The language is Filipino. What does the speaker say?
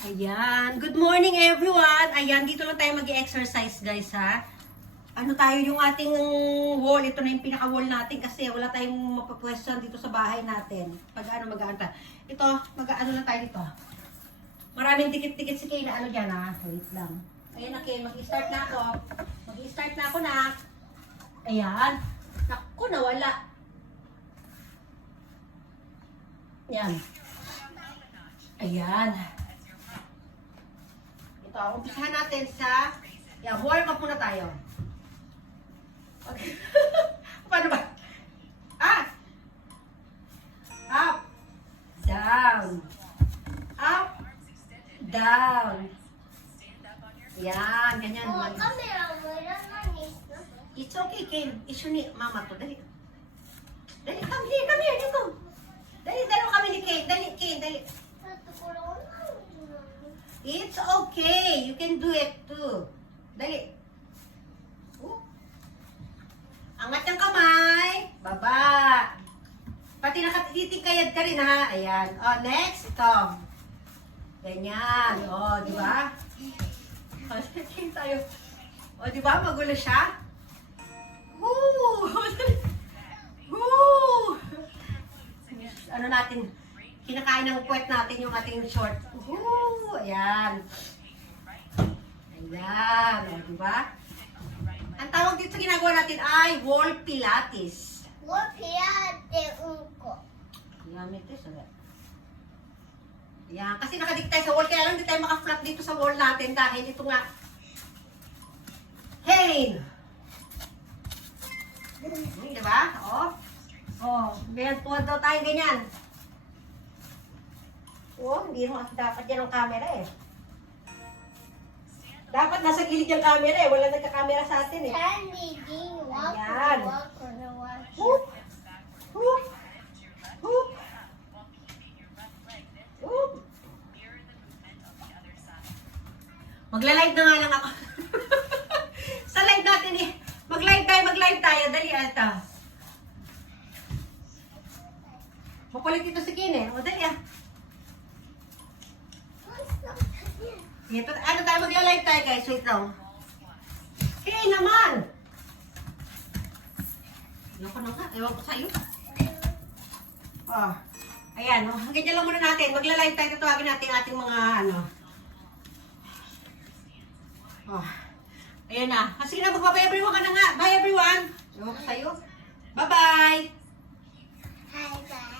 Ayan. Good morning, everyone. Ayan, dito lang tayo mag-exercise, guys, ha? Ano tayo yung ating wall. Ito na yung pinaka-wall natin kasi wala tayong mapapwestuhan dito sa bahay natin. Pag ano, mag-aanta. Ito, mag-ano lang tayo dito. Maraming dikit-dikit si Kayla. Ano dyan, ha? Wait lang. Ayan, okay. Mag-start na ako. Mag-start na ako, na. Ayan. Naku, nawala. Ayan. Ayan. Ito, umpisahan natin sa... Yan, warm up muna tayo. Okay. Paano ba? Up. Down. Up. Down. Yan, ganyan. Oh, camera mo, no? It's okay, Ken. Issue ni mama to. Dali. Dali, come here, dito. Dali, dalawa kami ni Ken. Dali, Ken, dali. It's okay. You can do it too. Dali. Angat ng kamay. Baba. Pati nakatitikayad ka rin, ha? Ayan. Oh, next. Ito. Ganyan. Oh, di ba? King tayo. Oh, di ba? Magulo siya. Woo! Woo! Ano natin? Kinakain ng puwet natin yung ating short. Woo! Ayan. Ayan. O, diba? Ang tawag dito sa ginagawa natin ay wall pilates. Gamit ito. Ayan. Kasi nakadik tayo sa wall. Kaya lang hindi tayo maka-flat dito sa wall natin dahil ito nga. Hey! Diba? O. O. Ganyan. Tuwad daw tayo ganyan. Oh, hindi naman dapat yan ang camera eh. Dapat nasa gilid yung camera eh. Wala nagka-camera sa atin eh. Ayan. Hoop! Hoop! Hoop! Hoop! Magla-live na nga lang ako. Sa live natin eh. Mag-live tayo. Dali ata. Makulit ito si Kin eh. O dali ah. Ito, ano tayo, magla-live tayo guys, wait lang. Hey naman! Ewan ko na nga, ewan ko sa'yo. Oh, ayan, ganyan lang muna natin. Magla-live tayo, tatawagin natin ating mga ano. Oh, ayan na. Sige na, magbabay everyone ka na nga. Bye everyone! Ewan ko sa'yo. Bye-bye! Hi, guys.